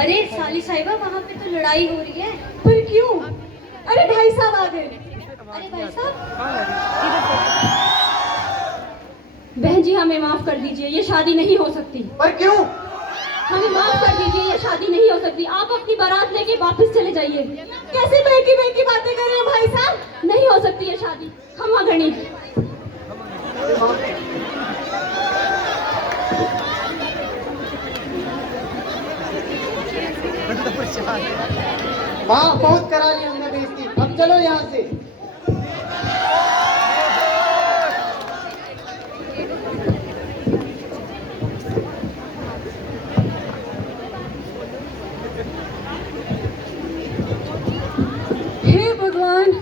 अरे साली साहिबा, वहाँ पे तो लड़ाई हो रही है। पर क्यों? अरे भाई साहब आ गए। अरे भाई साहब, बहन जी हमें माफ कर दीजिए, ये शादी नहीं हो सकती। पर क्यों? हमें माफ कर दीजिए, ये शादी नहीं हो सकती। आप अपनी बारात लेके वापस चले जाइए। कैसे बहकी बहकी बातें कर रहे हैं भाई साहब? नहीं हो सकती ये शादी, हम अग्रणी। माँ, बहुत करा ली हमने बेइज्जती, अब चलो यहाँ से। हे भगवान,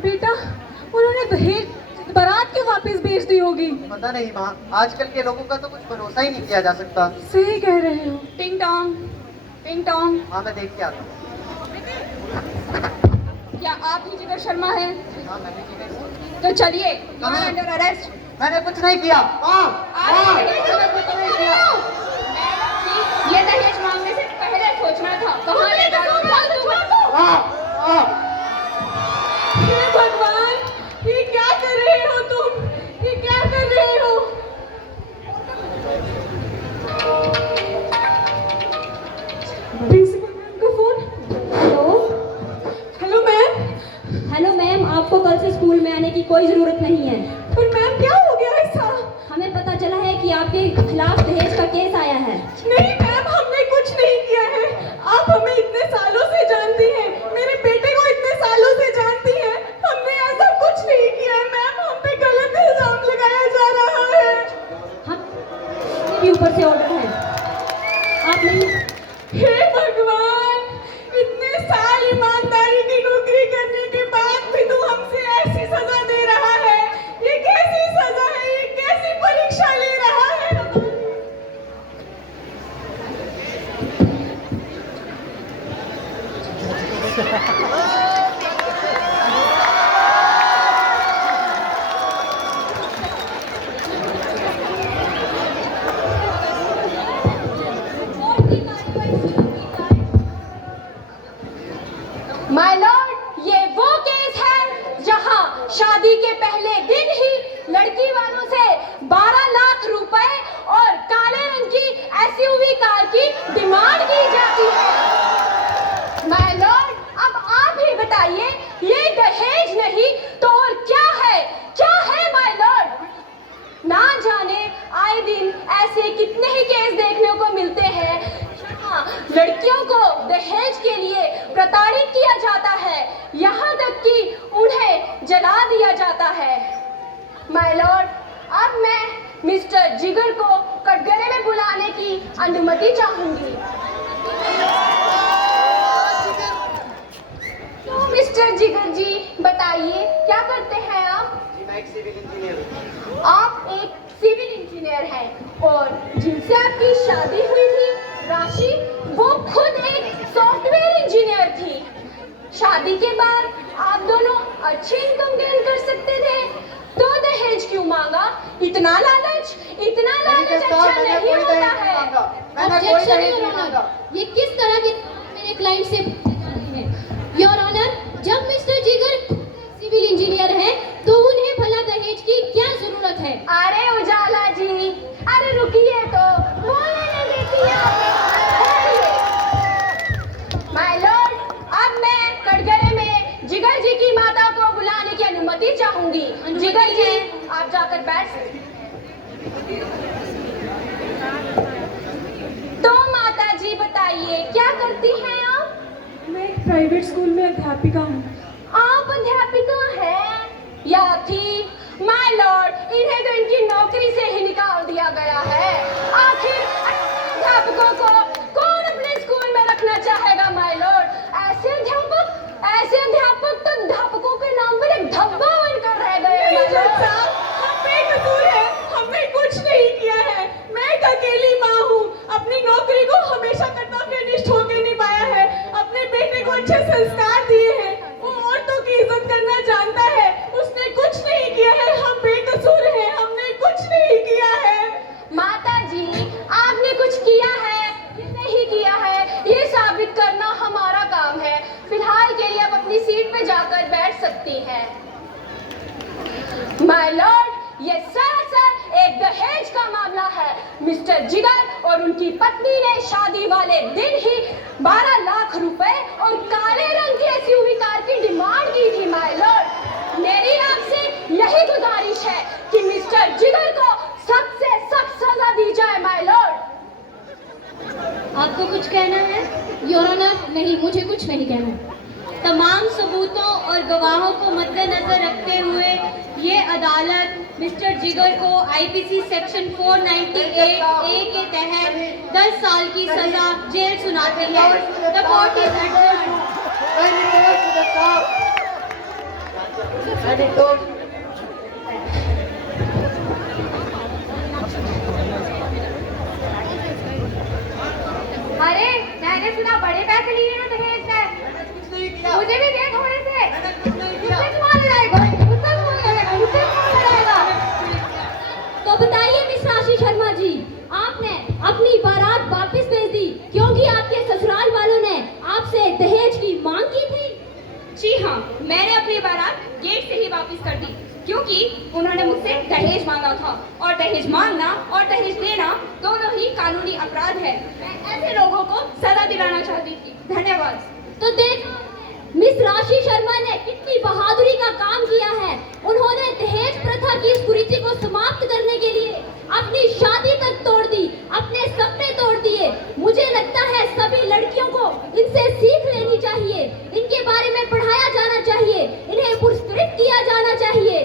बेटा उन्होंने दहेज बारात क्यों वापस भेज दी होगी? पता नहीं माँ, आजकल के लोगों का तो कुछ भरोसा ही नहीं किया जा सकता। सही कह रहे हो। टिंग टोंग, टिंग टोंग। हाँ, मैं देख के आता हूँ। क्या आप ही जिगर शर्मा हैं? हाँ, मैंने की नहीं। तो चलिए, कहाँ? Under arrest. मैंने कुछ नहीं किया। माँ, माँ, मैंने कुछ नहीं किया। ये दहेज मांगने से पहले सोचना था। कहाँ ले माँ, माँ, हे भगवान, ये क्या कर रहे हो तुम? ये क्या कर रहे हो? प्रिंसिपल मैम का phone. Hello hello ma'am. Hello ma'am, आपको कल से स्कूल में आने की कोई जरूरत नहीं है। पर मैम क्या हो गया ऐसा? हमें पता चला है कि आपके खिलाफ दहेज का केस आया है। नहीं मैम, हमने कुछ नहीं किया है। आप हमें इतने सालों से जानती हैं, मेरे बेटे को इतने सालों से जानती हैं। हमने ऐसा कुछ नहीं किया है मैम, हम पे गलत इल्जाम लगाया जा रहा है। हम भी ऊपर से ऑर्डर है, आप नहीं। हे भगवान, इतने साल ईमानदारी की नौकरी करने के बाद भी तू हमसे ऐसी सजा दे रहा है। ये कैसी सजा है? ये कैसी परीक्षा ले रहा है? माय लॉर्ड, ये वो केस है जहां शादी के पहले दिन ही लड़की वालों से 12 लाख रुपए और काले रंग की एसयूवी कार की डिमांड की जाती है। माय लॉर्ड, अब आप ही बताइए, ये दहेज नहीं तो और क्या है? क्या है माय लॉर्ड? ना जाने आए दिन ऐसे कितने ही केस देखने को मिलते हैं जहां लड़कियों को दहेज के लिए प्रताड़ित किया जाता है, यहाँ तक कि उन्हें जला दिया जाता है। माय लॉर्ड, अब मैं मिस्टर जिगर को कटघरे में बुलाने की अनुमति चाहूंगी। तो मिस्टर जिगर जी बताइए, क्या करते हैं आप? जी, मैं एक सिविल इंजीनियर हूँ। आप एक सिविल इंजीनियर हैं और जिनसे आपकी शादी हुई थी राशि, वो खुद एक सॉफ्टवेयर इंजीनियर थी। शादी के बाद आप दोनों अच्छी इनकम गेन कर सकते थे, तो दहेज क्यों मांगा? इतना लालच अच्छा नहीं होता है। ऑब्जेक्शन योर ऑनर, ये किस तरह के मेरे क्लाइंट से है? योर ऑनर, जब मिस्टर जिगर सिविल इंजीनियर हैं, तो उन्हें भला दहेज की क्या जरूरत है? अरे उजाला जी, अरे रुकिए तो, बोलने नहीं देती है। माय लॉर्ड, अब मैं कटघरे में जिगर जी की माता को बुलाने की अनुमति चाहूंगी। जिगर जी, आप जाकर बैठ सकते। तो माता जी बताइए, क्या करती हैं आप? मैं एक प्राइवेट स्कूल में अध्यापिका हूँ। आप अध्यापिका हैं या थी? माय लॉर्ड, इन्हें तो इनकी नौकरी से ही निकाल दिया गया है। आखिर अध्यापकों को कौन अपने स्कूल में रखना चाहेगा माय लॉर्ड? ऐसे अध्यापक तो अध्यापकों के नाम पर एक धब्बा बनकर रह गए हैं माय लॉर्ड। हम बेकसूर हैं, हमने कुछ नहीं किया है। मैं एक अकेली माँ हूँ, अपनी नौकरी को हमेशा कर्तव्यनिष्ठ होकर निभाया है, अपने बेटे को अच्छे संस्कार दिए हैं, वो औरतों की इज्जत करना जानता है। उसने कुछ नहीं किया है, हम बेकसूर हैं, हमने कुछ नहीं किया है। माता जी, आपने कुछ किया है? सकती हैं। माय लॉर्ड, ये सरासर एक दहेज का मामला है। मिस्टर जिगर और उनकी पत्नी ने शादी वाले दिन ही 12 लाख रुपए और काले रंग की एसयूवी कार की डिमांड की थी। माय लॉर्ड, मेरी आपसे यही गुजारिश है कि मिस्टर जिगर को सख्त से सख्त सजा दी जाए। माय लॉर्ड, आपको कुछ कहना है? योर ऑनर, नहीं, मुझे कुछ नहीं कहना। तमाम सबूतों और गवाहों को मद्देनजर रखते हुए ये अदालत मिस्टर जिगर को आईपीसी सेक्शन 498A के तहत 10 साल की सजा जेल सुनाती है। The court is adjourned. अरे मैंने सुना बड़े पैसे लिए ना दहेज में। मुझे भी दे थोड़े से। मुझसे कौन लड़ाएगा? मुझसे कौन लड़ाएगा? मुझसे कौन लड़ाएगा? तो बताइए मिस राशि शर्मा जी, आपने अपनी बारात वापस भेज दी क्योंकि आपके ससुराल वालों ने आपसे दहेज की मांग की थी? जी हाँ, मैंने अपनी बारात गेट से ही वापस कर दी क्योंकि उन्होंने मुझसे दहेज मांगा था और दहेज मांगना और दहेज देना दोनों ही कानूनी अपराध है। मैं ऐसे लोगों को सजा दिलाना चाहती थी। धन्यवाद। तो देख, मिस राशि शर्मा ने कितनी बहादुरी का काम किया है। उन्होंने दहेज प्रथा की इस कुरीति को समाप्त करने के लिए अपनी शादी तक तोड़ दी, अपने सपने तोड़ दिए। मुझे लगता है सभी लड़कियों को इनसे सीख लेनी चाहिए, इनके बारे में पढ़ाया जाना चाहिए, इन्हें पुरस्कृत किया जाना चाहिए।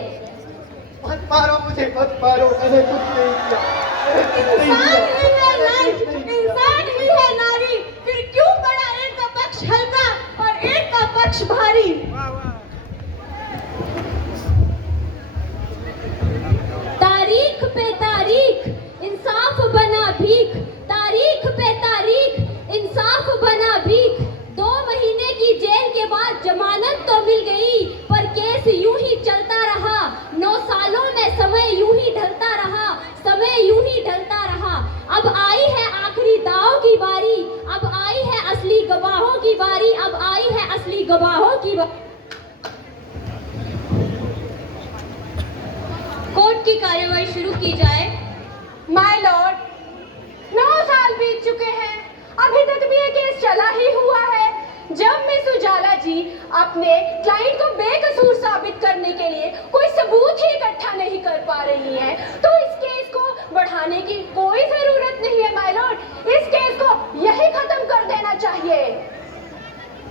मत मारो मुझे, मत मारो, मैंने कुछ नहीं किया, मैंने कुछ नहीं किया। इंसान ही है नारी, फिर क्यों पड़ा एक का पक्ष हल्का और एक का पक्ष भारी? तारीख पे तारीख इंसाफ बना भीख, तारीख पे तारीख इंसाफ बना भीख। 2 महीने की जेल के बाद जमानत तो मिल गई, पर केस यूं ही चलता रहा। 9 सालों में समय यूं ही ढलता रहा, समय यूं ही ढलता रहा। अब आई है आखिरी दाव की बारी, अब आई है असली गवाहों की बारी, अब आई है असली गवाहों की बारी। कोर्ट की कार्यवाही शुरू की जाए। माय लॉर्ड, 9 साल बीत चुके हैं, अभी तक भी ये केस चला ही हुआ है। जब मिस उजाला जी अपने क्लाइंट को बेकसूर साबित करने के लिए कोई सबूत ही इकट्ठा नहीं कर पा रही हैं, तो इस केस को बढ़ाने की कोई जरूरत नहीं है। माय लॉर्ड, इस केस को यही खत्म कर देना चाहिए।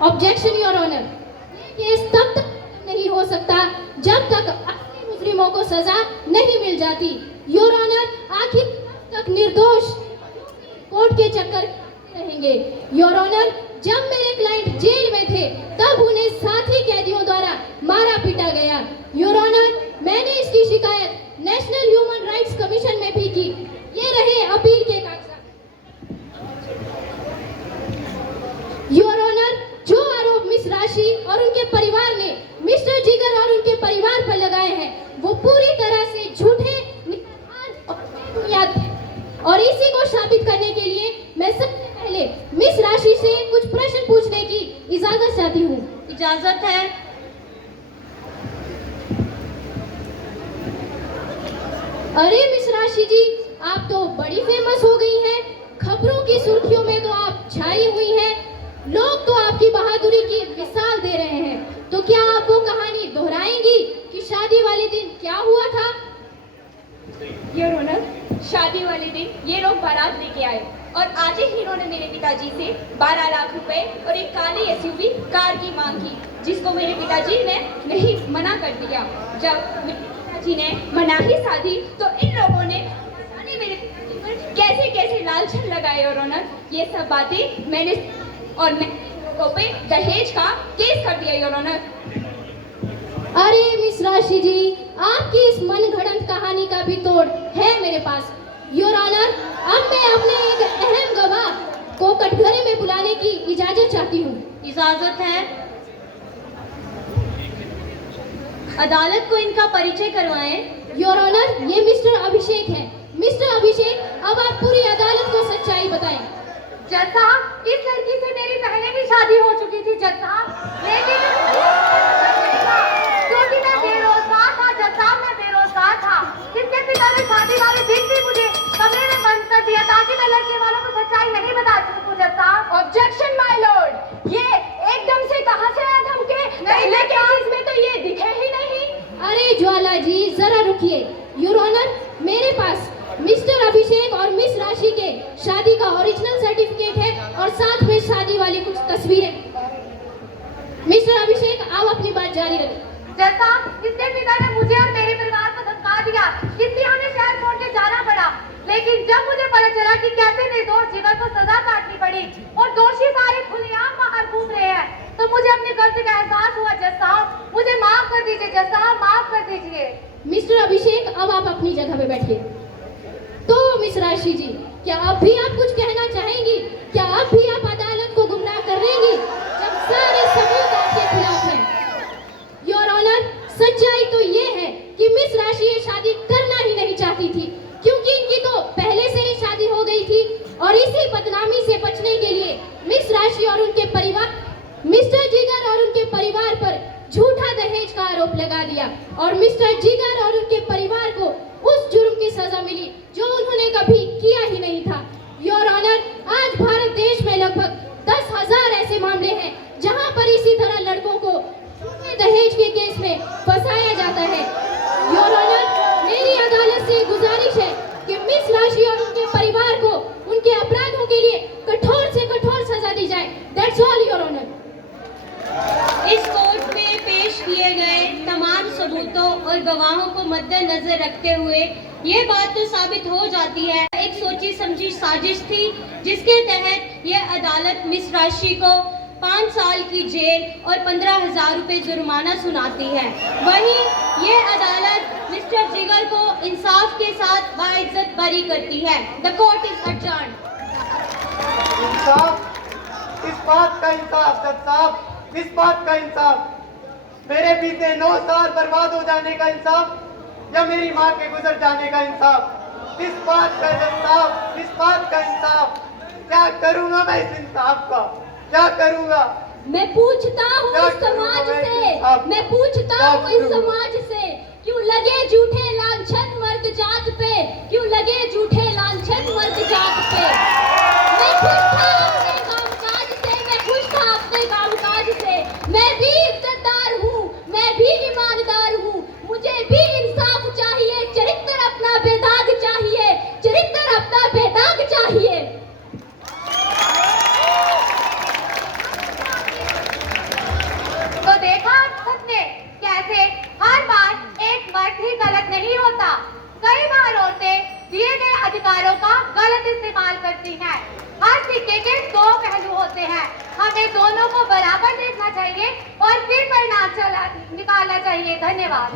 ऑब्जेक्शन योर ऑनर, ये केस तब तक नहीं हो सकता जब तक असली मुजरिमों को सजा नहीं मिल जाती। योर ऑनर, आखिर तक निर्दोष कोर्ट के चक्कर रहेंगे। योर ऑनर, जब मेरे क्लाइंट जेल में थे तब उन्हें साथी कैदियों द्वारा मारा पीटा गया। योर ऑनर, मैंने इसकी शिकायत नेशनल ह्यूमन राइट्स कमीशन में भी की। ये रहे अपील के कागजात। योर ऑनर, जो आरोप मिस राशि और उनके परिवार ने मिस्टर जिगर और उनके परिवार पर लगाए हैं, वो पूरी तरह से झूठे, निराधार और बेबुनियाद हैं। और इसी को साबित करने के लिए मैं सबसे पहले मिस राशि से कुछ प्रश्न पूछने की इजाजत चाहती हूँ। इजाजत है। अरे मिस राशि जी, आप तो बड़ी फेमस हो गई हैं। खबरों की सुर्खियों में तो आप छाई हुई हैं। लोग तो आपकी बहादुरी की मिसाल दे रहे हैं। तो क्या आप वो कहानी दोहराएंगी कि शादी वाले दिन क्या हुआ था? योर ऑनर, शादी वाले दिन ये लोग बारात लेके आए और आज ही इन्होंने मेरे पिताजी से 12 लाख रुपए और एक काली एसयूवी कार की मांग की, जिसको मेरे पिताजी ने नहीं मना कर दिया। जब मेरे पिताजी ने मनाही साधी तो इन लोगों ने मेरे पिताजी पर कैसे कैसे लालछन लगाए। योर ऑनर, ये सब बातें मैंने और मैं लोगों पे दहेज का केस कर दिया। Your honour. अरे मिस राशि जी, आपकी इस मनगढ़ंत कहानी का भी तोड़ है मेरे पास। योर ऑनर, अब मैं अपने एक अहम गवाह को कटघरे में बुलाने की इजाजत चाहती हूँ। इजाजत है। अदालत को इनका परिचय करवाएं। योर ऑनर, ये मिस्टर अभिषेक है। मिस्टर अभिषेक, अब आप पूरी अदालत को सच्चाई बताएं। जज साहब, इस लड़की से मेरी पहले भी शादी हो चुकी थी जज साहब, लेकिन ज्वाला जी जरा रुकिए। योर ऑनर, मेरे पास मिस्टर अभिषेक और मिस राशि के शादी का ओरिजिनल सर्टिफिकेट है और साथ में शादी वाली कुछ तस्वीरें। मिस्टर अभिषेक, आप अपनी बात जारी रखें। जैसा इसके पिता ने मुझे और मेरे परिवार को धमका दिया, इसलिए हमें शहर छोड़ के जाना पड़ा। लेकिन जब मुझे पता चला कि कैसे निर्दोष जिगर को सजा काटनी पड़ी और दोषी सारे खुलेआम बाहर घूम रहे हैं, तो मुझे अपनी गलती का एहसास हुआ। जज साहब, मुझे माफ कर दीजिए। जज साहब, माफ कर दीजिए। मिस्टर अभिषेक, अब आप अपनी जगह पे बैठिए। तो मिस राशि जी, क्या अब भी आप कुछ कहना चाहेंगी? क्या अब भी आप अदालत को गुमराह करेंगी जब सारे सबूत आपके खिलाफ हैं? योर ऑनर, सच्चाई तो ये है कि मिस राशि ये शादी करना ही नहीं चाहती थी, क्योंकि इनकी तो पहले से ही शादी हो गई थी और इसी बदनामी से बचने के लिए मिस राशि और उनके परिवार, मिस्टर जिगर और उनके परिवार पर झूठा दहेज का आरोप लगा दिया और मिस्टर जिगर और उनके परिवार को उस जुर्म की सजा मिली जो उन्होंने कभी किया ही नहीं था। योर ऑनर, आज भारत देश में लगभग 10,000 ऐसे मामले हैं जहां पर इसी तरह लड़कों को दहेज के केस में फंसाया जाता है। योर ऑनर, मेरी अदालत से गुजारिश है कि मिस राशि और उनके परिवार को उनके अपराधों के लिए कठोर से कठोर सजा दी जाए। That's all your honour. इस कोर्ट में पेश किए गए तमाम सबूतों और गवाहों को मद्देनजर रखते हुए ये बात तो साबित हो जाती है एक सोची समझी साजिश थी, जिसके तहत ये अदालत मिस राशि को 5 साल की जेल और 15,000 रुपए जुर्माना सुनाती है। वहीं ये अदालत मिस्टर जिगर को इंसाफ के साथ बाइज्जत बरी करती है। The court is adjourned. इंसाफ, इस बात का इंसाफ जज साहब, इस बात का इंसाफ। मेरे बीते 9 साल बर्बाद हो जाने का इंसाफ या मेरी माँ के गुजर जाने का इंसाफ? इस बात का जज साहब, इस बात का इंसाफ। क्या करूँगा मैं इस इंसाफ का, क्या करूँगा? मैं पूछता हूँ इस समाज से, मैं पूछता हूँ इस समाज से, क्यों लगे झूठे लांछन मर्द जात पे, क्यों लगे झूठे लांछन मर्द जात पे? मैं खुश था अपने कामकाज से, मैं खुश था अपने कामकाज से। मैं भी इज्जतदार हूँ, मैं भी ईमानदार हूँ, मुझे भी इंसाफ चाहिए, चरित्र अपना बेदाग चाहिए, चरित्र अपना बेदाग चाहिए। तो देखा सबने कैसे हर बार एक मर्द ही गलत नहीं होता, कई बार औरतें दिए गए अधिकारों का गलत इस्तेमाल करती हैं। हर सिक्के के 2 पहलू होते हैं, हमें दोनों को बराबर देखना चाहिए और फिर परिणाम निकालना चाहिए। धन्यवाद।